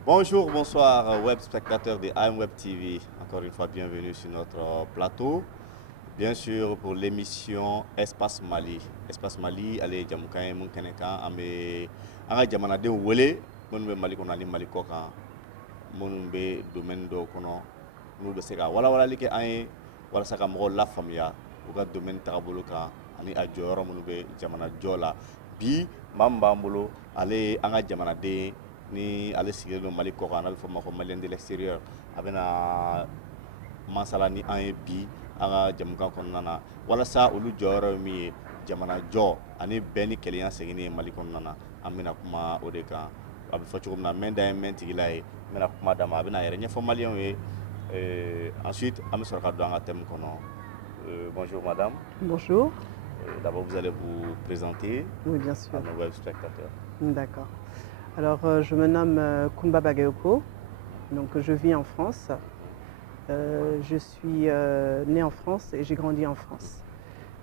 Bonjour, bonsoir, web spectateurs de AM Web TV. Encore une fois, bienvenue sur notre plateau. Bien sûr, pour l'émission Espace Mali. Espace Mali, allez, Jamoukaye, Munkaneka, Ame, Anga Jamanade, Wele, Monbe Mali Konali Mali Koka, Monbe domaine do Kono, Nube Sega, Wala Like Aye, Wala Saka Moro La Famia, Uga domaine Tarabuluka, Ani Adjora Monube, Jamana Jola, Bi, Mamba Molo, allez, Anga Jamanade, ni ale sigilé don Mali kɔkan n'a bɛ fɔ o ma ko malien de l'extérieur a bɛna masala ni an ye bi an ka jamukan kɔnɔna na walasa olu jɔyɔrɔ ye min ye jamana jɔ ani bɛn ni kelenya seginni ye Mali kɔnɔna na an bɛna kuma o de kan a bɛ fɔ cogo min na mɛn da ye mɛn tigila ye n bɛna kuma d'a ma a bɛna a yɛrɛ ɲɛfɔ maliyɛnw ye ensuite an bɛ sɔrɔ ka don an ka thème kɔnɔ bonjour madame. Bonjour. D'abord vous allez vous présenter. Oui, bien sûr. À nos web spectateurs. D'accord. Alors, je me nomme Kumba Bagayoko, donc je vis en France. Je suis née en France et j'ai grandi en France.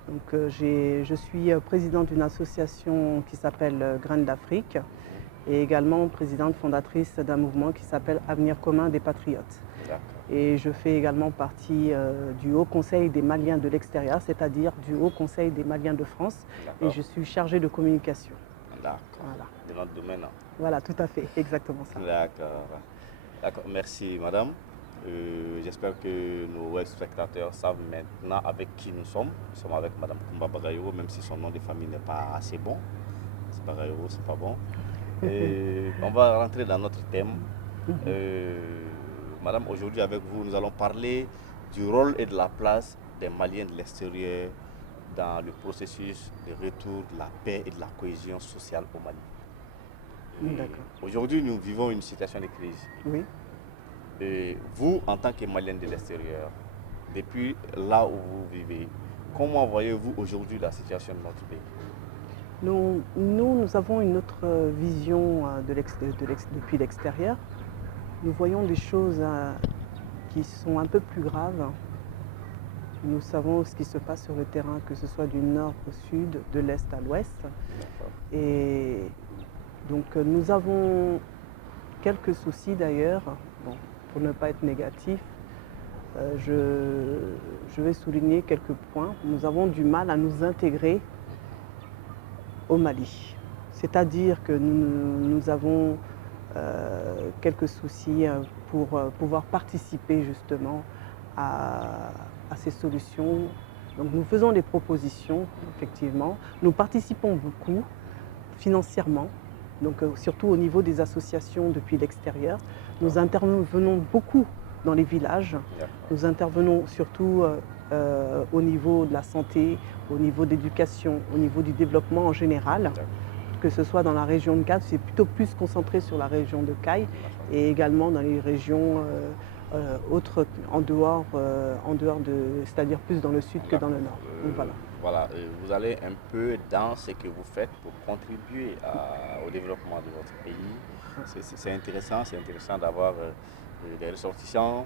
Donc, je suis présidente d'une association qui s'appelle Graines d'Afrique et également présidente fondatrice d'un mouvement qui s'appelle Avenir commun des patriotes. Et je fais également partie du Haut Conseil des Maliens de l'extérieur, c'est-à-dire du Haut Conseil des Maliens de France. Et je suis chargée de communication. D'accord. Voilà. De notre domaine. Voilà, tout à fait, exactement ça. D'accord. Merci madame. J'espère que nos web spectateurs savent maintenant avec qui nous sommes. Nous sommes avec madame Kumba Bagayoko, même si son nom de famille n'est pas assez bon. C'est Bagayoko, c'est pas bon. Et on va rentrer dans notre thème. Madame, aujourd'hui avec vous, nous allons parler du rôle et de la place des Maliens de l'extérieur dans le processus de retour de la paix et de la cohésion sociale au Mali. Aujourd'hui, nous vivons une situation de crise. Oui. Et vous, en tant que Malien de l'extérieur, depuis là où vous vivez, comment voyez-vous aujourd'hui la situation de notre pays? Nous avons une autre vision depuis l'extérieur. Nous voyons des choses qui sont un peu plus graves. Nous savons ce qui se passe sur le terrain, que ce soit du nord au sud, de l'est à l'ouest. Et donc nous avons quelques soucis d'ailleurs, bon, pour ne pas être négatif. Je vais souligner quelques points. Nous avons du mal à nous intégrer au Mali. C'est-à-dire que nous avons quelques soucis pour pouvoir participer justement à ces solutions. Donc nous faisons des propositions, effectivement. Nous participons beaucoup financièrement, donc surtout au niveau des associations depuis l'extérieur. Nous intervenons beaucoup dans les villages. Nous intervenons surtout au niveau de la santé, au niveau de l'éducation, au niveau du développement en général. Que ce soit dans la région de Caille, c'est plutôt plus concentré sur la région de Caille et également dans les régions autres en dehors c'est-à-dire plus dans le sud que dans le nord. Donc, voilà, vous allez un peu dans ce que vous faites pour contribuer au développement de votre pays. C'est intéressant d'avoir des ressortissants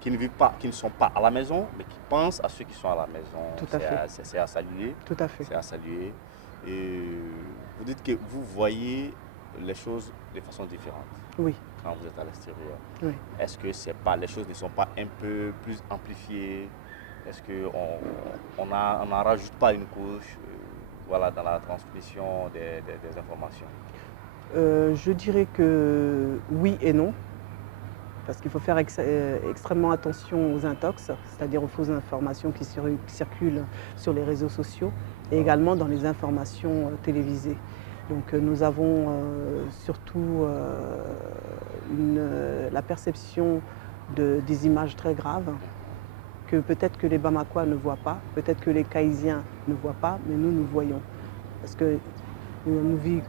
qui ne vivent pas, qui ne sont pas à la maison, mais qui pensent à ceux qui sont à la maison. Tout à fait. C'est à saluer. Tout à fait. C'est à saluer. Et vous dites que vous voyez les choses de façon différente. Oui. Quand vous êtes à l'extérieur. Oui. Est-ce que les choses ne sont pas un peu plus amplifiées? Est-ce qu'on n'en rajoute pas une couche voilà, dans la transmission des informations? Je dirais que oui et non. Parce qu'il faut faire extrêmement attention aux intox, c'est-à-dire aux fausses informations qui circulent sur les réseaux sociaux et également dans les informations télévisées. Donc nous avons surtout la perception des images très graves que peut-être que les Bamakois ne voient pas, peut-être que les Caïsiens ne voient pas, mais nous voyons. Parce que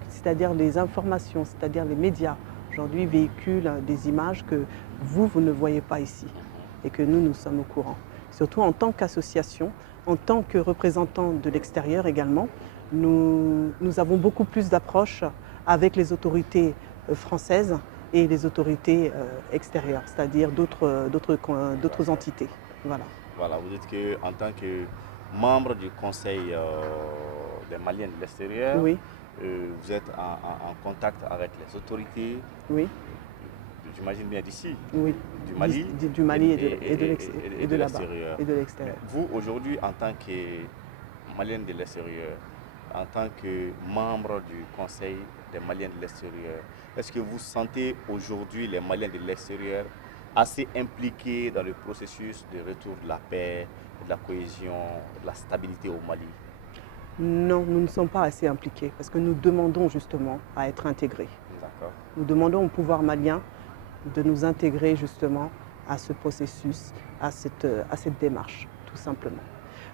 c'est-à-dire les informations, c'est-à-dire les médias aujourd'hui véhiculent des images que vous ne voyez pas ici et que nous sommes au courant. Surtout en tant qu'association, en tant que représentants de l'extérieur également, nous avons beaucoup plus d'approche avec les autorités françaises et les autorités extérieures, c'est-à-dire d'autres entités. Voilà. Voilà, vous dites qu'en tant que membre du Conseil des Maliens de l'extérieur, oui. Vous êtes en contact avec les autorités. Oui. j'imagine bien d'ici, Oui, du Mali, du Mali et et de de là-bas, l'extérieur. et de l'extérieur. Vous, aujourd'hui, en tant que Malien de l'extérieur, en tant que membre du Conseil des Maliens de l'extérieur, est-ce que vous sentez aujourd'hui les Maliens de l'extérieur assez impliqués dans le processus de retour de la paix, de la cohésion, de la stabilité au Mali? Non, nous ne sommes pas assez impliqués parce que nous demandons justement à être intégrés. D'accord. Nous demandons au pouvoir malien de nous intégrer justement à ce processus, à cette démarche, tout simplement.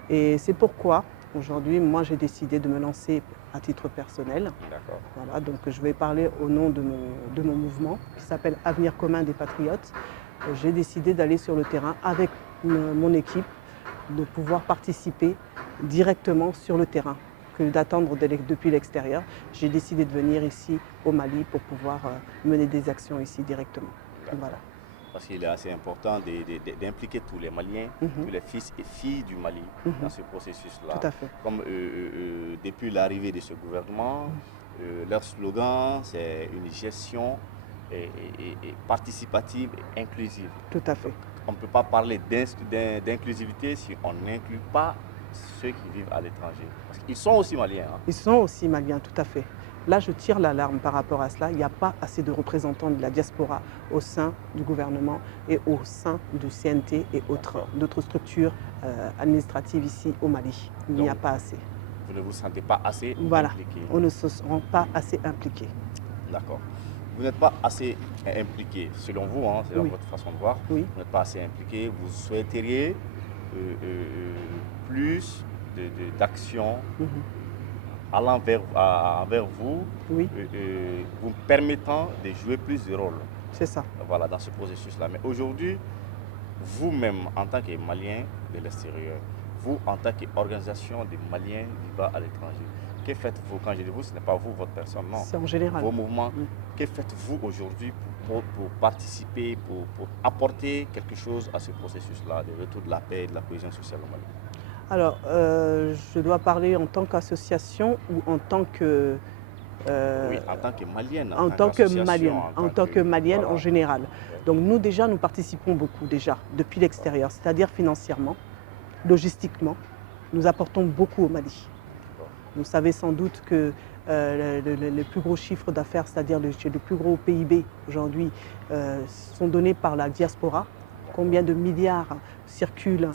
Et c'est pourquoi aujourd'hui, moi j'ai décidé de me lancer à titre personnel. D'accord. Voilà, donc je vais parler au nom de mon mouvement qui s'appelle Avenir commun des patriotes. J'ai décidé d'aller sur le terrain avec mon équipe, de pouvoir participer directement sur le terrain que d'attendre depuis l'extérieur. J'ai décidé de venir ici au Mali pour pouvoir mener des actions ici directement. Voilà. Parce qu'il est assez important d'impliquer tous les Maliens, tous les fils et filles du Mali dans ce processus-là. Tout à fait. Comme depuis l'arrivée de ce gouvernement, leur slogan, c'est une gestion participative et inclusive. Tout à fait. Donc, on ne peut pas parler d'inclusivité si on n'inclut pas ceux qui vivent à l'étranger. Parce qu'ils sont aussi Maliens. Hein. Ils sont aussi Maliens, tout à fait. Là, je tire l'alarme par rapport à cela. Il n'y a pas assez de représentants de la diaspora au sein du gouvernement et au sein du CNT et d'autres structures administratives ici au Mali. Il n'y a pas assez. Vous ne vous sentez pas assez impliqué? On ne se sent pas assez impliqué. D'accord. Vous n'êtes pas assez impliqué, selon vous, hein, selon votre façon de voir. Oui. Vous n'êtes pas assez impliqué. Vous souhaiteriez plus d'actions allant envers vous, oui. Vous permettant de jouer plus de rôle. C'est ça. Voilà, dans ce processus-là. Mais aujourd'hui, vous-même, en tant que Malien de l'extérieur, vous, en tant qu'organisation des Maliens vivant à l'étranger, que faites-vous? Quand je dis vous, ce n'est pas vous, votre personne, non. C'est en général. Vos mouvements, que faites-vous aujourd'hui pour participer, pour apporter quelque chose à ce processus-là, de retour de la paix et de la cohésion sociale au Mali? Alors, je dois parler en tant qu'association ou en tant que... oui, en tant que Malienne. En tant que Malienne, voilà. En général. Donc nous déjà, nous participons beaucoup déjà depuis l'extérieur, c'est-à-dire financièrement, logistiquement. Nous apportons beaucoup au Mali. Vous savez sans doute que les plus gros chiffres d'affaires, c'est-à-dire le plus gros PIB aujourd'hui, sont donnés par la diaspora. Combien de milliards circulent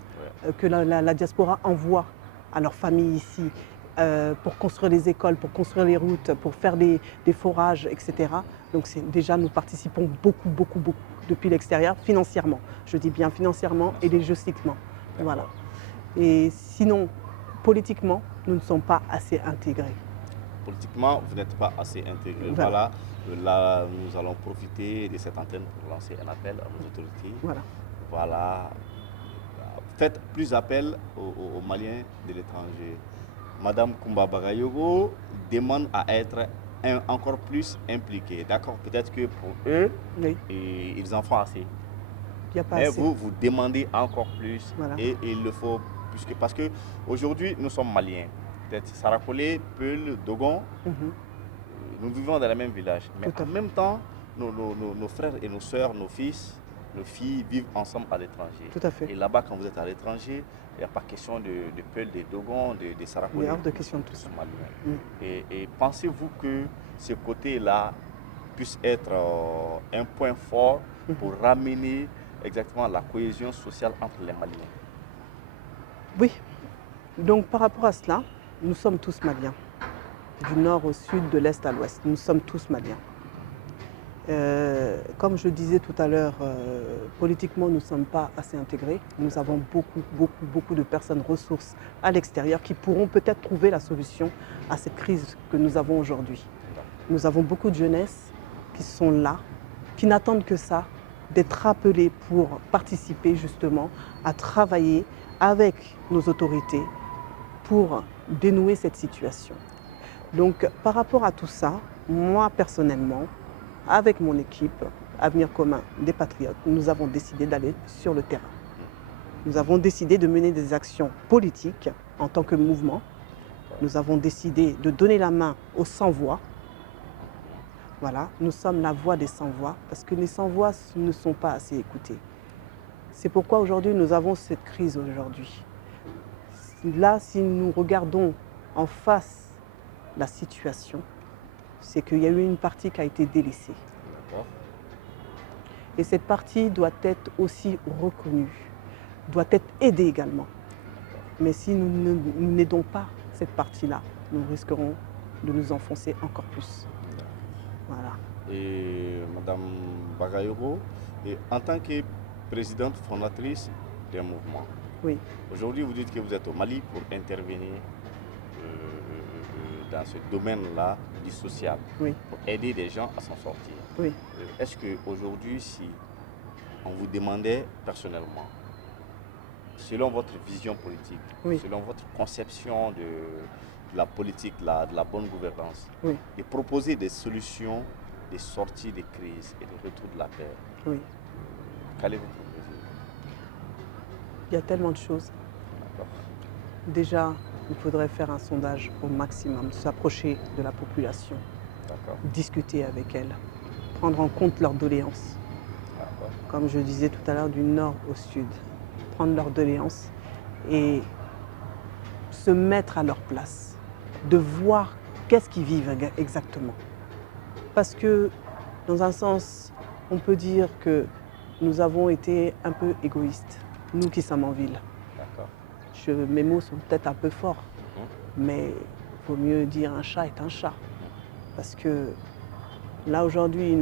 que la diaspora envoie à leurs familles ici pour construire les écoles, pour construire les routes, pour faire des forages, etc. Donc déjà, nous participons beaucoup depuis l'extérieur, financièrement. Je dis bien financièrement et logistiquement. Voilà. Et sinon, politiquement, nous ne sommes pas assez intégrés. Politiquement, vous n'êtes pas assez intégrés. Voilà. Là, nous allons profiter de cette antenne pour lancer un appel à nos autorités. Voilà. Faites plus appel aux Maliens de l'étranger. Madame Koumba Bagayogo demande à être encore plus impliqués. D'accord, peut-être que pour eux, ils en font assez. Mais vous demandez encore plus et il le faut parce qu'aujourd'hui, nous sommes Maliens. Peut-être Sarah Collé, Peul, Dogon, nous vivons dans le même village. Mais en même temps, nos frères et nos soeurs, nos fils, nos filles vivent ensemble à l'étranger. Tout à fait. Et là-bas, quand vous êtes à l'étranger, il n'y a pas question de Peul, de Dogon, de Sarah Collé. Il y a hors de question de tout ça. Et pensez-vous que ce côté-là puisse être un point fort pour ramener exactement la cohésion sociale entre les Maliens? Oui. Donc par rapport à cela, nous sommes tous Maliens. Du nord au sud, de l'est à l'ouest. Nous sommes tous Maliens. Comme je disais tout à l'heure, politiquement, nous ne sommes pas assez intégrés. Nous avons beaucoup de personnes ressources à l'extérieur qui pourront peut-être trouver la solution à cette crise que nous avons aujourd'hui. Nous avons beaucoup de jeunesse qui sont là, qui n'attendent que ça, d'être appelés pour participer justement à travailler avec nos autorités pour dénouer cette situation. Donc par rapport à tout ça, moi personnellement, avec mon équipe, Avenir commun des patriotes, nous avons décidé d'aller sur le terrain. Nous avons décidé de mener des actions politiques en tant que mouvement. Nous avons décidé de donner la main aux sans-voix Voilà, nous sommes la voix des sans-voix parce que les sans-voix ne sont pas assez écoutés. C'est pourquoi aujourd'hui nous avons cette crise aujourd'hui. Là, si nous regardons en face la situation, c'est qu'il y a eu une partie qui a été délaissée. D'accord. Et cette partie doit être aussi reconnue, doit être aidée également. Mais si nous n'aidons pas cette partie-là, nous risquerons de nous enfoncer encore plus. Voilà. Et Madame Bagayoko, en tant que présidente fondatrice d'un mouvement, Oui, aujourd'hui vous dites que vous êtes au Mali pour intervenir dans ce domaine-là du social, oui, pour aider des gens à s'en sortir. oui. Est-ce qu'aujourd'hui, si on vous demandait personnellement, selon votre vision politique, Oui. selon votre conception de la politique, de la bonne gouvernance, Oui. de proposer des solutions de sortie des crises et de retour de la paix, Oui. qu'allez-vous proposer? Il y a tellement de choses. D'accord. Déjà, il faudrait faire un sondage au maximum, s'approcher de la population, D'accord. discuter avec elle, prendre en compte leurs doléances. D'accord. Comme je disais tout à l'heure, du nord au sud, prendre leurs doléances et se mettre à leur place, de voir qu'est-ce qu'ils vivent exactement. Parce que, dans un sens, on peut dire que nous avons été un peu égoïstes, nous qui sommes en ville. D'accord. Mes mots sont peut-être un peu forts, mais il faut mieux dire un chat est un chat. Parce que là, aujourd'hui,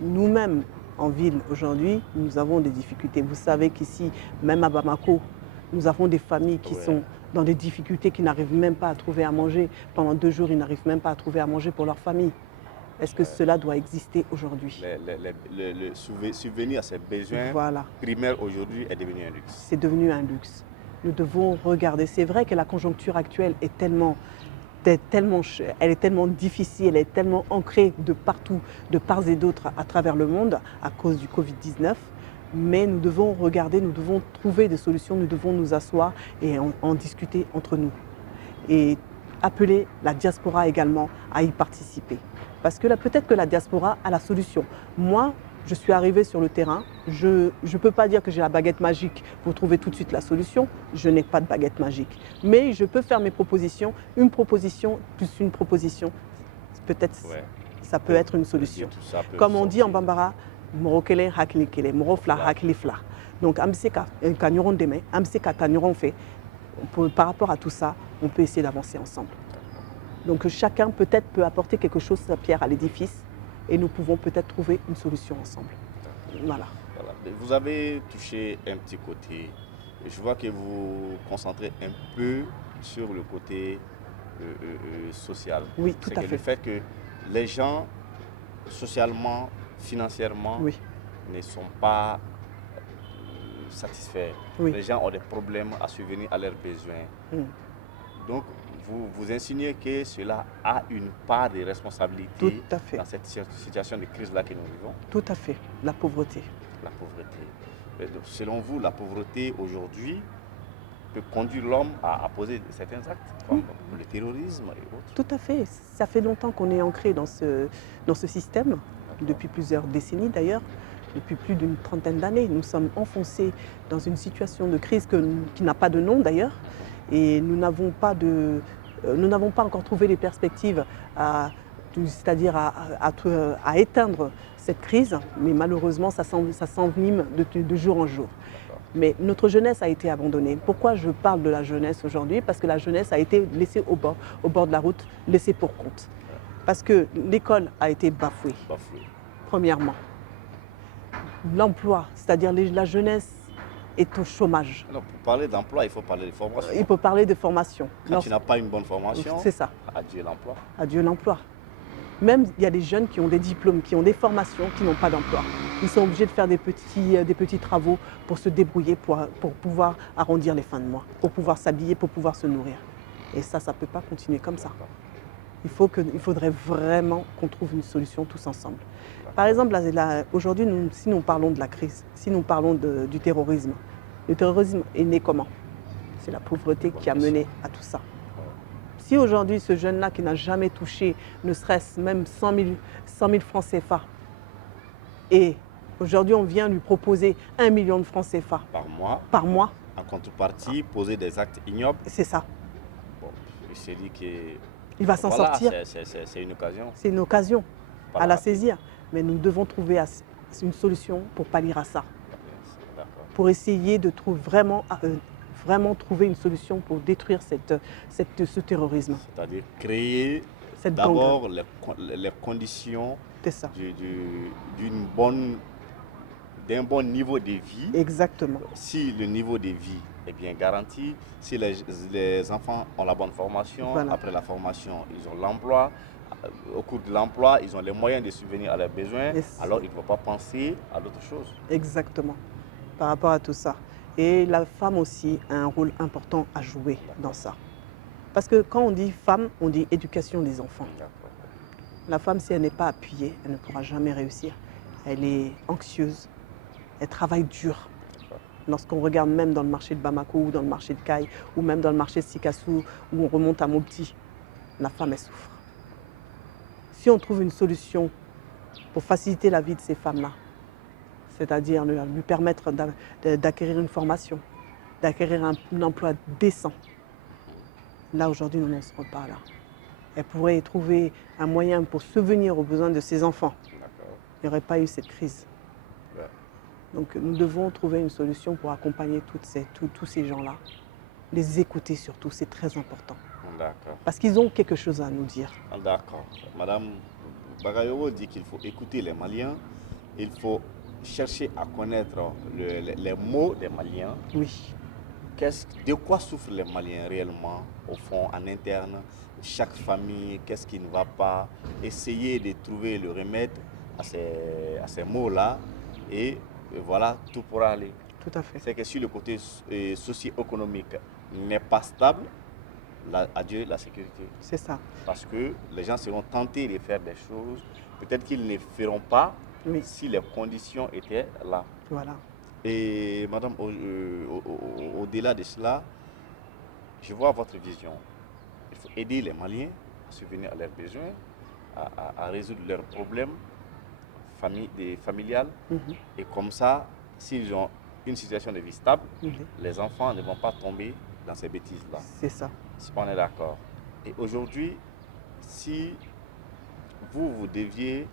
nous-mêmes, en ville, aujourd'hui, nous avons des difficultés. Vous savez qu'ici, même à Bamako, nous avons des familles qui sont dans des difficultés, qui n'arrivent même pas à trouver à manger. Pendant 2 jours, ils n'arrivent même pas à trouver à manger pour leur famille. Est-ce que cela doit exister aujourd'hui? Le subvenir à ses besoins Voilà. primaires aujourd'hui est devenu un luxe. C'est devenu un luxe. Nous devons regarder. C'est vrai que la conjoncture actuelle est tellement difficile, elle est tellement ancrée de partout, de part et d'autre à travers le monde à cause du Covid-19. Mais nous devons regarder, nous devons trouver des solutions, nous devons nous asseoir et en discuter entre nous. Et appeler la diaspora également à y participer. Parce que peut-être que la diaspora a la solution. Moi, je suis arrivée sur le terrain, je ne peux pas dire que j'ai la baguette magique pour trouver tout de suite la solution, je n'ai pas de baguette magique. Mais je peux faire mes propositions, une proposition plus une proposition, peut-être ça peut être une solution. Comme on dit en Bambara, Morokele hakili kele, Morofla hakili fla. Donc, Amseka Kanyoron demain, Amseka Kanyoron fait. Par rapport à tout ça, on peut essayer d'avancer ensemble. Donc chacun peut-être peut apporter quelque chose, sa pierre à l'édifice, et nous pouvons peut-être trouver une solution ensemble. Voilà. Vous avez touché un petit côté. Je vois que vous vous concentrez un peu sur le côté social. Oui, tout à fait. Le fait que les gens, socialement, financièrement, ne sont pas satisfaits. Les gens ont des problèmes à subvenir à leurs besoins. Donc, vous insinuez que cela a une part de responsabilité dans cette situation de crise-là que nous vivons? Tout à fait. La pauvreté. La pauvreté. Donc, selon vous, la pauvreté aujourd'hui peut conduire l'homme à poser certains actes, comme le terrorisme et autres? Tout à fait. Ça fait longtemps qu'on est ancré dans ce système, depuis plusieurs décennies d'ailleurs. Depuis plus d'une trentaine d'années, nous sommes enfoncés dans une situation de crise qui n'a pas de nom d'ailleurs. Et nous n'avons pas encore trouvé les perspectives, c'est-à-dire à éteindre cette crise, mais malheureusement ça s'envenime de jour en jour. Mais notre jeunesse a été abandonnée. Pourquoi je parle de la jeunesse aujourd'hui? Parce que la jeunesse a été laissée au bord de la route, laissée pour compte. Parce que l'école a été bafouée, premièrement. L'emploi, c'est-à-dire la jeunesse est au chômage. Alors, pour parler d'emploi, il faut parler de formation. Il faut parler de formation. Quand tu n'as pas une bonne formation, c'est ça. Adieu l'emploi. Adieu l'emploi. Même il y a des jeunes qui ont des diplômes, qui ont des formations, qui n'ont pas d'emploi. Ils sont obligés de faire des petits travaux pour se débrouiller, pour pouvoir arrondir les fins de mois, pour pouvoir s'habiller, pour pouvoir se nourrir. Et ça ne peut pas continuer comme ça. Il faudrait vraiment qu'on trouve une solution tous ensemble. Par exemple, aujourd'hui, si nous parlons de la crise, si nous parlons du terrorisme, le terrorisme est né comment? C'est la pauvreté qui a mené à tout ça. Si aujourd'hui, ce jeune-là qui n'a jamais touché, ne serait-ce même 100 000 francs CFA, et aujourd'hui, on vient lui proposer 1 million de francs CFA par mois, en contrepartie, poser des actes ignobles, c'est ça. bon, il s'est dit que Il va s'en voilà, sortir. c'est une occasion. C'est une occasion Voilà. à la saisir. Mais nous devons trouver une solution pour pallier à ça. D'accord. Pour essayer de vraiment trouver une solution pour détruire ce terrorisme. C'est-à-dire créer Cette d'abord les conditions C'est ça. d'un bon niveau de vie. Exactement. Si le niveau de vie est bien garanti, si les enfants ont la bonne formation, Voilà. après la formation, ils ont l'emploi. Au cours de l'emploi, ils ont les moyens de subvenir à leurs besoins, alors ils ne vont pas penser à d'autres choses. Exactement, par rapport à tout ça. Et la femme aussi a un rôle important à jouer dans ça. Parce que quand on dit femme, on dit éducation des enfants. La femme, si elle n'est pas appuyée, elle ne pourra jamais réussir. Elle est anxieuse, elle travaille dur. Lorsqu'on regarde même dans le marché de Bamako ou dans le marché de Caille ou même dans le marché de Sikassou où on remonte à Mopti, la femme, elle souffre. Si on trouve une solution pour faciliter la vie de ces femmes-là, c'est-à-dire lui permettre d'acquérir une formation, d'acquérir un emploi décent, là aujourd'hui nous n'en serons pas là. Elle pourrait trouver un moyen pour subvenir aux besoins de ses enfants. Il n'y aurait pas eu cette crise. Ouais. Donc nous devons trouver une solution pour accompagner tous ces gens-là. Les écouter surtout, c'est très important. D'accord. Parce qu'ils ont quelque chose à nous dire. D'accord. Madame Bagayoko dit qu'il faut écouter les Maliens, il faut chercher à connaître les mots des Maliens. Oui. De quoi souffrent les Maliens réellement, au fond, en interne? Chaque famille, qu'est-ce qui ne va pas? Essayer de trouver le remède à ces mots-là et voilà, tout pourra aller. Tout à fait. C'est que si le côté socio-économique n'est pas stable, adieu la sécurité. C'est ça. Parce que les gens seront tentés de faire des choses, peut-être qu'ils ne feront pas si les conditions étaient là. Voilà. Et madame, au-delà de cela, je vois votre vision. Il faut aider les Maliens à subvenir à leurs besoins, à résoudre leurs problèmes familiales. Et comme ça, s'ils ont une situation de vie stable, les enfants ne vont pas tomber dans ces bêtises-là. C'est ça. On est d'accord. Et aujourd'hui, si vous deviez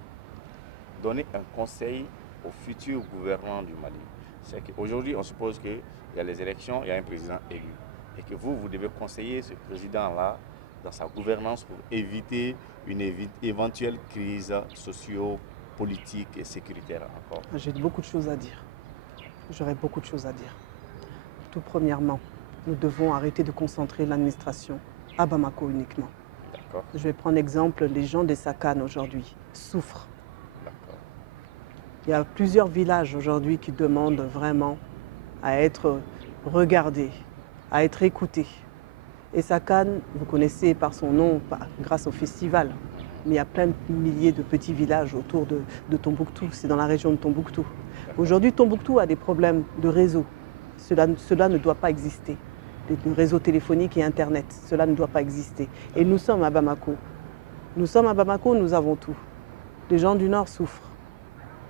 donner un conseil au futur gouvernement du Mali, c'est qu'aujourd'hui, on suppose qu'il y a les élections, il y a un président élu. Et que vous devez conseiller ce président-là dans sa gouvernance pour éviter une éventuelle crise socio-politique et sécuritaire encore. J'ai beaucoup de choses à dire. J'aurais beaucoup de choses à dire. Tout premièrement, nous devons arrêter de concentrer l'administration à Bamako uniquement. Je vais prendre exemple, les gens des Sakane aujourd'hui souffrent. Il y a plusieurs villages aujourd'hui qui demandent vraiment à être regardés, à être écoutés. Et Sakane, vous connaissez par son nom, grâce au festival, mais il y a plein de milliers de petits villages autour de Tombouctou, c'est dans la région de Tombouctou. Aujourd'hui, Tombouctou a des problèmes de réseau. Cela ne doit pas exister. De réseau téléphonique et Internet, cela ne doit pas exister. Et nous sommes à Bamako. Nous sommes à Bamako, nous avons tout. Les gens du Nord souffrent.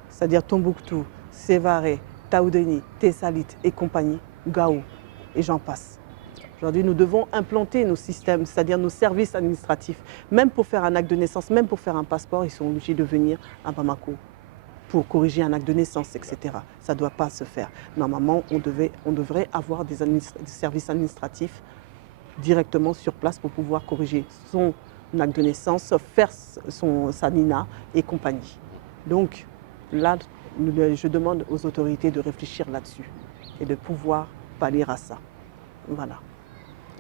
C'est-à-dire Tombouctou, Sévaré, Taoudeni, Tessalit et compagnie, Gao, et j'en passe. Aujourd'hui, nous devons implanter nos systèmes, c'est-à-dire nos services administratifs. Même pour faire un acte de naissance, même pour faire un passeport, ils sont obligés de venir à Bamako pour corriger un acte de naissance, etc. Ça ne doit pas se faire. Normalement, on devrait avoir des services administratifs directement sur place pour pouvoir corriger son acte de naissance, faire sa NINA et compagnie. Donc là, je demande aux autorités de réfléchir là-dessus et de pouvoir pallier à ça. Voilà.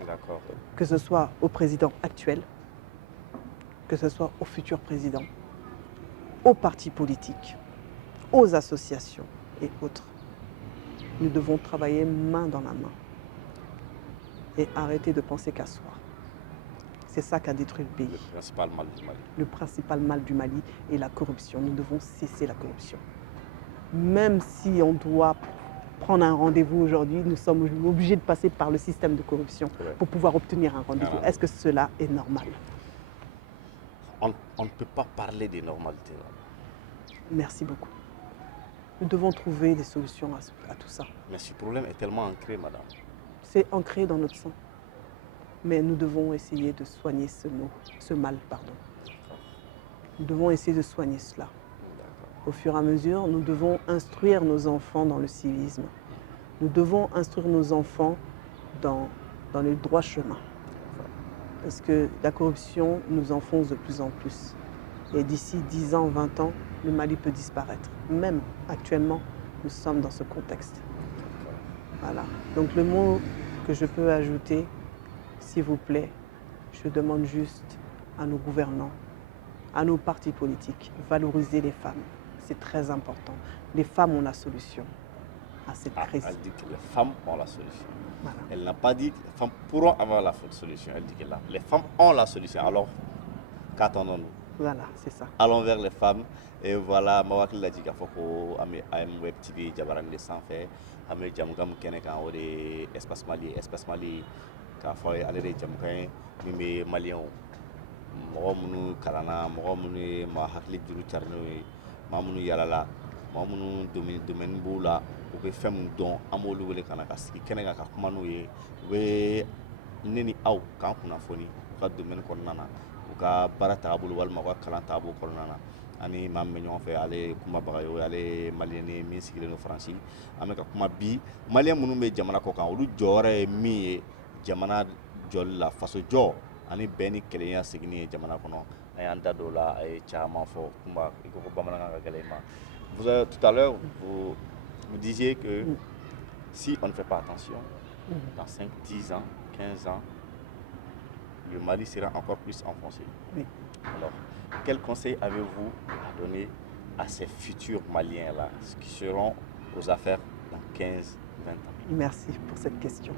D'accord. Que ce soit au président actuel, que ce soit au futur président, aux partis politiques, aux associations et autres. Nous devons travailler main dans la main et arrêter de penser qu'à soi. C'est ça qui a détruit le pays. Le principal mal du Mali. Le principal mal du Mali est la corruption. Nous devons cesser la corruption. Même si on doit prendre un rendez-vous aujourd'hui, nous sommes obligés de passer par le système de corruption Ouais. pour pouvoir obtenir un rendez-vous. Ah. Est-ce que cela est normal? On ne peut pas parler de normalité là. Merci beaucoup. Nous devons trouver des solutions à tout ça. Mais ce problème est tellement ancré, madame. C'est ancré dans notre sang. Mais nous devons essayer de soigner ce mal, pardon. Nous devons essayer de soigner cela. Au fur et à mesure, nous devons instruire nos enfants dans le civisme. Nous devons instruire nos enfants dans le droit chemin. Parce que la corruption nous enfonce de plus en plus. Et d'ici 10 ans, 20 ans, le Mali peut disparaître. Même actuellement, nous sommes dans ce contexte. Voilà. Donc le mot que je peux ajouter, s'il vous plaît, je demande juste à nos gouvernants, à nos partis politiques, valoriser les femmes. C'est très important. Les femmes ont la solution à cette crise. Elle dit que les femmes ont la solution. Voilà. Elle n'a pas dit que les femmes pourront avoir la solution. Elle dit que là, les femmes ont la solution. Alors, qu'attendons-nous? Voilà, c'est ça. Allons vers les femmes. Et voilà, je vais dire que AM Web TV, Jabaran de Sanfé, Amé Jamgam Kenekan, ou des Espace Mali, car faut aller de Jamkain, Mimé Malien. Mɔgɔ kalana mɔgɔ minnu ye ma hakili juru cari n'o ye maa minnu yalala maa minnu domaine b'u la u bɛ fɛn min dɔn an b'olu wele ka na ka sigi kɛnɛ kan ka kuma n'u ye u bɛ ne ni aw k'an kunnafoni u ka domaine kɔnɔna na u ka baara taabolo walima u ka kalan taabolo kɔnɔna na ani maa min bɛ ɲɔgɔn fɛ ale ye kumabaga ye ale ye maliyɛn ye min sigilen don Faransi an bɛ ka kuma bi maliyɛn minnu bɛ jamana kɔ kan olu jɔyɔrɔ ye min ye jamana jɔli la faso jɔ ani bɛn ni kelenya segini ye jamana kɔnɔ a y'an da dɔw la a ye caman fɔ kuma i ko bamanankan ka gɛlɛn i ma tout à l'heure vous disiez que si on ne fait pas attention dans 5, 10 ans, 15 ans le Mali sera encore plus enfoncé. Oui. Alors, quel conseil avez-vous à donner à ces futurs Maliens là qui seront aux affaires dans 15, 20 ans? Merci pour cette question.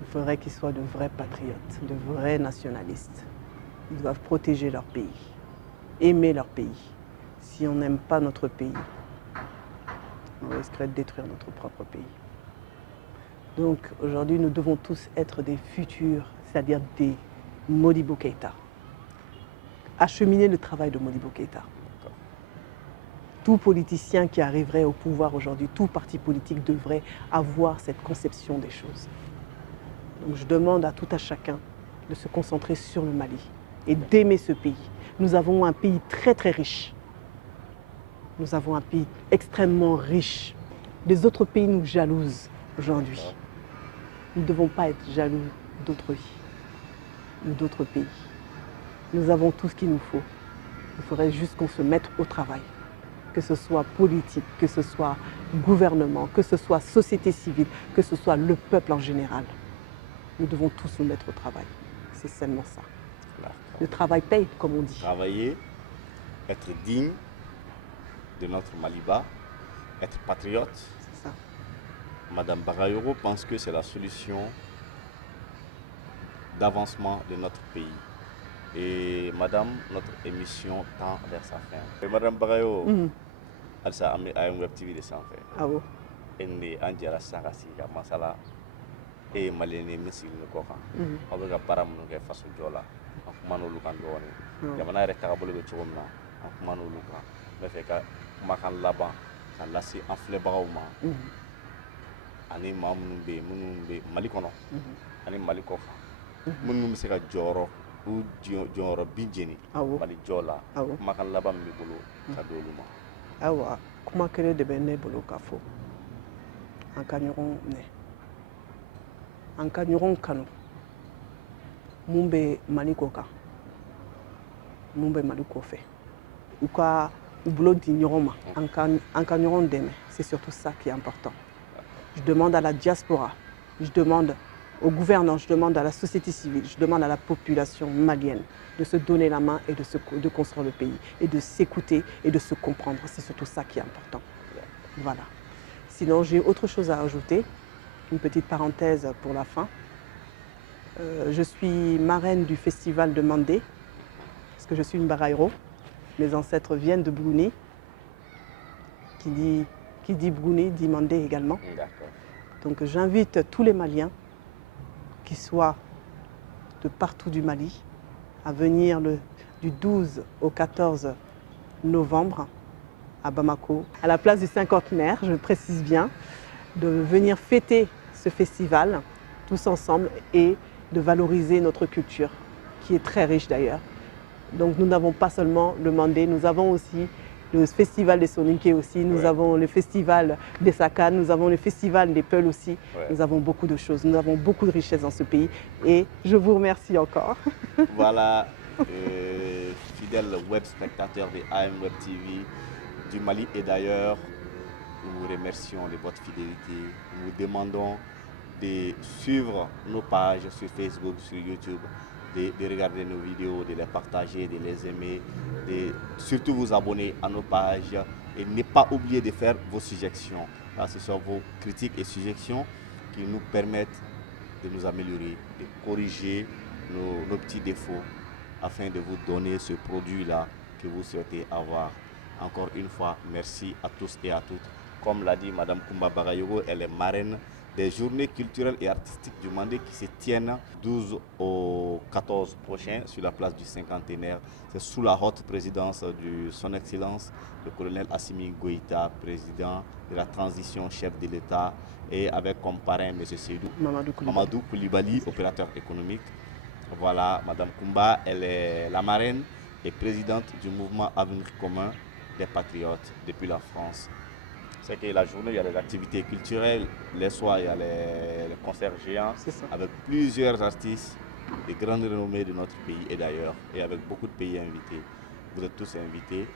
Il faudrait qu'ils soient de vrais patriotes, de vrais nationalistes. Ils doivent protéger leur pays, aimer leur pays. Si on n'aime pas notre pays, on risquerait de détruire notre propre pays. Donc aujourd'hui, nous devons tous être des futurs, c'est-à-dire des Modibo Keïta. Acheminer le travail de Modibo Keïta. Tout politicien qui arriverait au pouvoir aujourd'hui, tout parti politique devrait avoir cette conception des choses. Donc je demande à tout à chacun de se concentrer sur le Mali et d'aimer ce pays. Nous avons un pays très très riche. Nous avons un pays extrêmement riche. Les autres pays nous jalousent aujourd'hui. Nous ne devons pas être jaloux d'autres vies ou d'autres pays. Nous avons tout ce qu'il nous faut. Il faudrait juste qu'on se mette au travail. Que ce soit politique, que ce soit gouvernement, que ce soit société civile, que ce soit le peuple en général. Nous devons tous nous mettre au travail. C'est seulement ça. Le travail paye, comme on dit. Travailler, être digne de notre Maliba, être patriote. C'est ça. Madame Bagayoro pense que c'est la solution d'avancement de notre pays. Et Madame, notre émission tend vers sa fin. Et Madame Bagayoro, elle s'est amenée à un web TV de Sanfé. Ah bon? Elle est en diara Sarasiga, Masala. Et Malene Missil Koka. On va para munke faso jola. En kumano lukan doni. Jamana yɛrɛ tagabolo bɛ cogo min na an kumana olu kan. N bɛ fɛ ka kumakan laban ka lase an filɛbagaw ma. Ani maa minnu bɛ yen minnu bɛ Mali kɔnɔ ani Mali kɔ kan. Minnu bɛ se ka jɔyɔrɔ u jɔyɔrɔ bi jeni Mali jɔ la. Kumakan laban min bɛ bolo ka di olu ma. Awa kuma kelen de bɛ ne bolo k'a fɔ an ka ɲɔgɔn minɛ. An ka ɲɔgɔn kanu mun bɛ Mali kɔ kan mun bɛ Mali kɔfɛ u ka u bolo di ɲɔgɔn ma an ka ɲɔgɔn dɛmɛ. C'est surtout ça qui est important. Je demande à la diaspora, je demande aux gouvernants, je demande à la société civile, je demande à la population malienne de se donner la main et de construire le pays et de s'écouter et de se comprendre. C'est surtout ça qui est important. Voilà. Sinon, j'ai autre chose à ajouter. Une petite parenthèse pour la fin. Je suis marraine du festival de Mandé, parce que je suis une Baraïro. Mes ancêtres viennent de Bruni, qui dit Qui dit Bruni dit Mandé également. D'accord. Donc j'invite tous les Maliens, qui soient de partout du Mali, à venir du 12 au 14 novembre à Bamako, à la place du cinquantenaire, je précise bien, de venir fêter ce festival tous ensemble et de valoriser notre culture, qui est très riche d'ailleurs. Donc nous n'avons pas seulement le Mandé, nous avons aussi le festival des Soninké aussi, nous avons le festival des Sakan, nous avons le festival des Peuls aussi. Nous avons beaucoup de choses, nous avons beaucoup de richesses dans ce pays et je vous remercie encore. Voilà, fidèles web spectateurs de AM Web TV du Mali et d'ailleurs, nous vous remercions de votre fidélité. Nous vous demandons de suivre nos pages sur Facebook, sur YouTube, de regarder nos vidéos, de les partager, de les aimer, de surtout vous abonner à nos pages et ne pas oublier de faire vos suggestions. Ce sont vos critiques et suggestions qui nous permettent de nous améliorer, de corriger nos petits défauts afin de vous donner ce produit-là que vous souhaitez avoir. Encore une fois, merci à tous et à toutes. Comme l'a dit Mme Koumba Bagayoko, elle est marraine des journées culturelles et artistiques du Mandé qui se tiennent 12 au 14 prochain sur la place du cinquantenaire. C'est sous la haute présidence de son Excellence, le colonel Assimi Goïta, président de la transition, chef de l'État, et avec comme parrain M. Seydou Mamadou Koulibaly, opérateur économique. Voilà, Mme Koumba, elle est la marraine et présidente du mouvement Avenir commun des Patriotes depuis la France. C'est que la journée, il y a des activités culturelles. Les soirs, il y a les concerts géants avec plusieurs artistes de grandes renommées de notre pays et d'ailleurs, et avec beaucoup de pays invités. Vous êtes tous invités.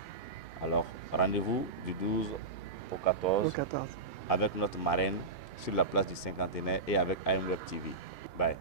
Alors, rendez-vous du 12 au 14 avec notre marraine sur la place du cinquantenaire et avec AM Web TV. Bye.